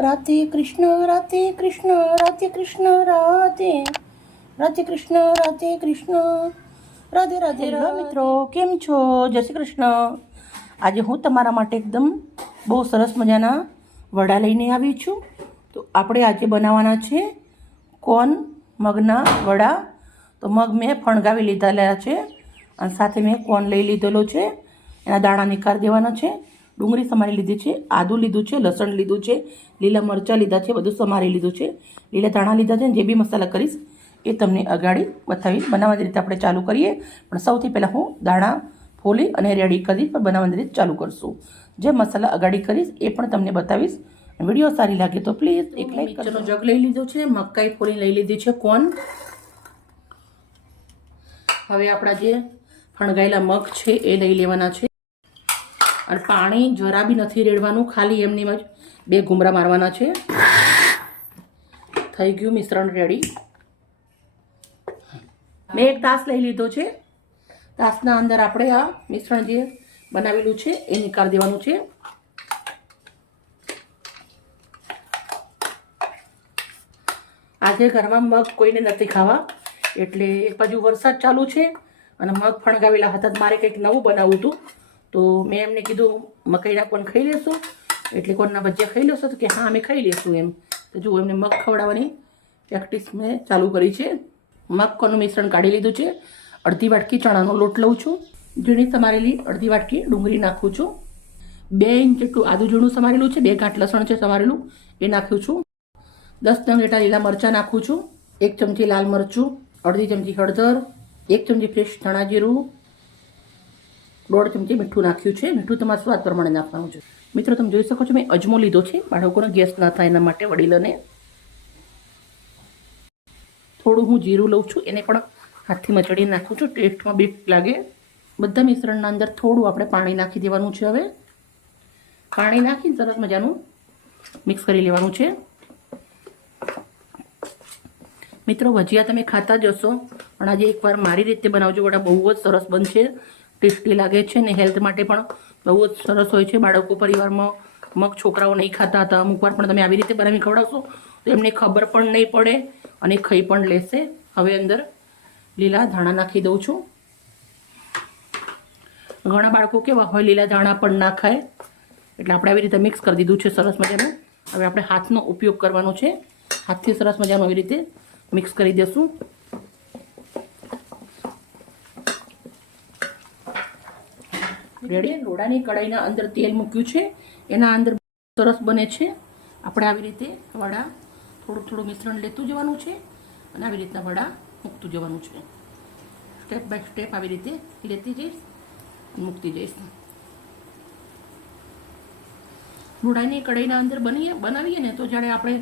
રાધે કૃષ્ણ રાધે કૃષ્ણ રાધે કૃષ્ણ રાધે રાધે કૃષ્ણ રાધે કૃષ્ણ રાધે રાધે મિત્રો, કેમ છો? જય શ્રી કૃષ્ણ. આજે હું તમારા માટે એકદમ બહુ સરસ મજાના વડા લઈને આવી છું. તો આપણે આજે બનાવવાના છે કોર્ન મગના વડા. તો મગ મેં ફણગાવી લીધેલા છે અને સાથે મેં કોર્ન લઈ લીધેલો છે. એના દાણા નીકાળી દેવાના છે. ડુંગળી સમારી લીધી છે, આદું લીધું છે, લસણ લીધું છે, લીલા મરચાં લીધા છે, બધું સમારી લીધું છે, લીલા ધાણા લીધા છે. જે બી મસાલા કરીશ એ તમને અગાડી બતાવી. બનાવવાની રીતે આપણે ચાલુ કરીએ. પણ સૌથી પહેલાં હું દાણા ફોલી અને રેડી કરી પણ બનાવવાની રીતે ચાલુ કરશું. જે મસાલા અગાડી કરીશ એ પણ તમને બતાવીશ. વિડીયો સારી લાગે તો પ્લીઝ એક લાઈક કરજો. જગ લઈ લીધો છે, મકાઈ ફોલી લઈ લીધી છે, કોર્ન. હવે આપણા જે ફણગાયેલા મગ છે એ લઈ લેવાના છે. અને પાણી જરા બી નથી રેડવાનું, ખાલી એમની જ બે ઘૂમરા મારવાના છે. થઈ ગયું મિશ્રણ રેડી. મેં એક તાસ લઈ લીધો છે. તાસના અંદર આપણે આ મિશ્રણ જે બનાવેલું છે એ નીકાળી દેવાનું છે. આજે ઘરમાં મગ કોઈને નથી ખાવા, એટલે એક બાજુ વરસાદ ચાલુ છે અને મગ ફણગાવેલા હતા. મારે કંઈક નવું બનાવવું હતું, તો મેં એમને કીધું મકાઈના કોન ખાઈ લેશું, એટલે કોનના ભજીયા ખાઈ લેશો? તો કે હા અમે ખાઈ લેશું એમ. તો જુઓ, એમને મગ ખવડાવવાની પ્રેક્ટિસ મેં ચાલુ કરી છે. મગ કોનનું મિશ્રણ કાઢી લીધું છે. અડધી વાટકી ચણાનો લોટ લઉં છું. ઝીણી સમારેલી અડધી વાટકી ડુંગળી નાખું છું. 2 ઇંચ જેટલું આદું ઝીણું સમારેલું છે. 2 ગાંઠ લસણ છે સમારેલું, એ નાખ્યું છું. 10 નંગ લીટા લીલા મરચાં નાખું છું. 1 ચમચી લાલ મરચું, અડધી ચમચી હળદર, 1 ચમચી ફ્રેશ ધાણા જીરું, 1.5 ચમચી મીઠું નાખ્યું છે. મીઠું તમારા સ્વાદ પ્રમાણે નાખવાનું છે. મિત્રો, તમે જોઈ શકો છો મેં અજમો લીધો છે, બાળકોને ગેસ ના થાય એના માટે, વડીલોને. થોડું હું જીરું લઉં છું, એને પણ હાથથી મચડી નાખું છું, ટેસ્ટમાં બીટ લાગે. બધા મિશ્રણના અંદર થોડું આપણે પાણી નાખી દેવાનું છે. હવે પાણી નાખીને સરસ મજાનું મિક્સ કરી લેવાનું છે. મિત્રો, ભજીયા તમે ખાતા જ હશો, પણ આજે એકવાર મારી રીતે બનાવજો. વડા બહુ જ સરસ બનશે, ટેસ્ટી લાગે છે ને હેલ્થ માટે પણ બહુ જ સરસ હોય છે. બાળકો પરિવારમાં મગ છોકરાઓ નહીં ખાતા હતા, અમુક વાર પણ તમે આવી રીતે બનાવી ખવડાવશો તો એમને ખબર પણ નહીં પડે અને ખાઈ પણ લેશે. હવે અંદર લીલા ધાણા નાખી દઉં છું. ઘણા બાળકો કેવા હોય, લીલા ધાણા પણ ના ખાય, એટલે આપણે આવી રીતે મિક્સ કરી દીધું છે સરસ મજાનું. હવે આપણે હાથનો ઉપયોગ કરવાનો છે. હાથથી સરસ મજાનું આવી રીતે મિક્સ કરી દેશું. રેડી. લોડાની કઢાઈના અંદર તેલ મૂક્યું છે, એના અંદર સરસ બને છે. આપણે આવી રીતે વડા થોડું થોડું મિશ્રણ લેતું જવાનું છે અને આવી રીતના વડા મૂકતું જવાનું છે. સ્ટેપ બાય સ્ટેપ આવી રીતે લેતી જઈશ, મૂકતી જઈશ. લોડાની કઢાઈના અંદર બનાવીએ ને તો જ્યારે આપણે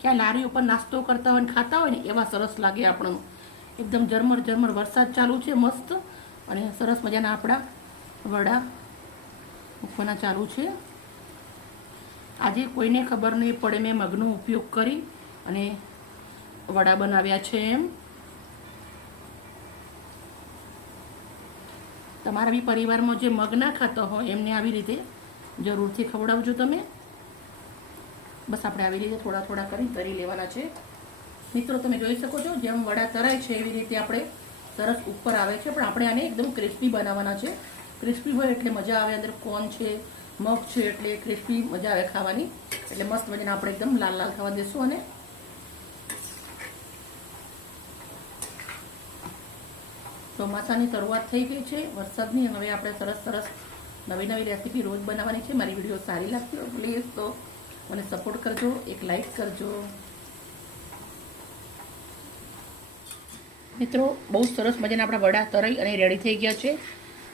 ક્યાં લારી ઉપર નાસ્તો કરતા હોય ને ખાતા હોય ને એવા સરસ લાગે. આપણને એકદમ ઝરમર ઝરમર વરસાદ ચાલુ છે મસ્ત, અને સરસ મજાના આપણા વડા મૂકવાના ચાલુ છે. આજે કોઈને ખબર નહીં પડે મેં મગનો ઉપયોગ કરી અને વડા બનાવ્યા છે એમ. તમારા બી પરિવારમાં જે મગ ના ખાતા હોય એમને આવી રીતે જરૂરથી ખવડાવજો તમે. બસ આપણે આવી રીતે થોડા થોડા કરી તરી લેવાના છે. મિત્રો, તમે જોઈ શકો છો જેમ વડા તરાય છે એવી રીતે આપણે સરસ ઉપર આવે છે. પણ આપણે આને એકદમ ક્રિસ્પી બનાવવાના છે. ક્રિસ્પી હોય એટલે મજા આવે. અંદર કોર્ન છે, મગ છે, એટલે ક્રિસ્પી મજા આવે ખાવાની. એટલે મસ્ત મજાના આપણે એકદમ લાલ લાલ થવા દેશું. અને ચોમાસાની શરૂઆત થઈ ગઈ છે વરસાદની. હવે આપણે સરસ સરસ નવી નવી રેસીપી રોજ બનાવવાની છે. મારી વિડીયો સારી લાગતી હોય પ્લીઝ તો મને સપોર્ટ કરજો, એક લાઈક કરજો. મિત્રો, બહુ સરસ મજાના આપણા વડા તરાઈ અને રેડી થઈ ગયા છે.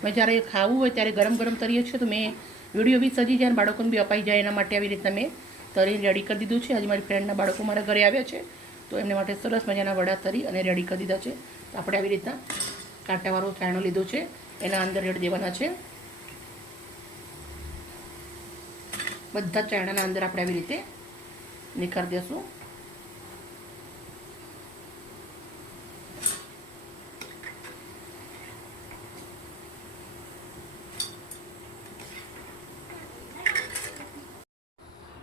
મેં જ્યારે ખાવું હોય ત્યારે ગરમ ગરમ તરીએ છીએ, તો મેં વિડીયો બી સજી જાય અને બાળકોને બી અપાઈ જાય એના માટે આવી રીતના મેં તરી રેડી કરી દીધું છે. આજે મારી ફ્રેન્ડના બાળકો મારા ઘરે આવ્યા છે, તો એમને માટે સરસ મજાના વડા તરી અને રેડી કરી દીધા છે. તો આપણે આવી રીતના કાંટાવાળો ચાયણો લીધો છે, એના અંદર રેડી દેવાના છે. બધા ચાયણાના અંદર આપણે આવી રીતે નિખાર દેશું.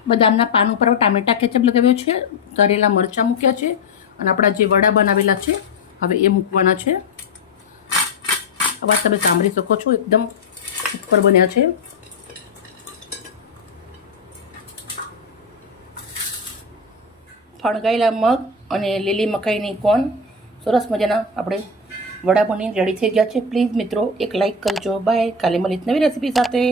બદામના પાન ઉપર ટામેટા કેચઅપ લગાવ્યો છે, તળેલા મરચાં મૂક્યા છે અને આપણા જે વડા બનાવેલા છે હવે એ મૂકવાના છે. અવાજ તમે સાંભળી શકો છો, એકદમ ઉપર બન્યા છે. ફણગાયેલા મગ અને લીલી મકાઈની કોર્ન સરસ મજાના આપણે વડા બની રેડી થઈ ગયા છે. પ્લીઝ મિત્રો એક લાઈક કરજો. બાય. કાલે મળીશ નવી રેસીપી સાથે.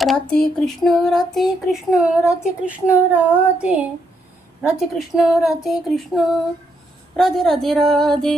રાધે કૃષ્ણ રાધે કૃષ્ણ રાધે કૃષ્ણ રાધે રાધે કૃષ્ણ રાધે કૃષ્ણ રાધે રાધે રાધે.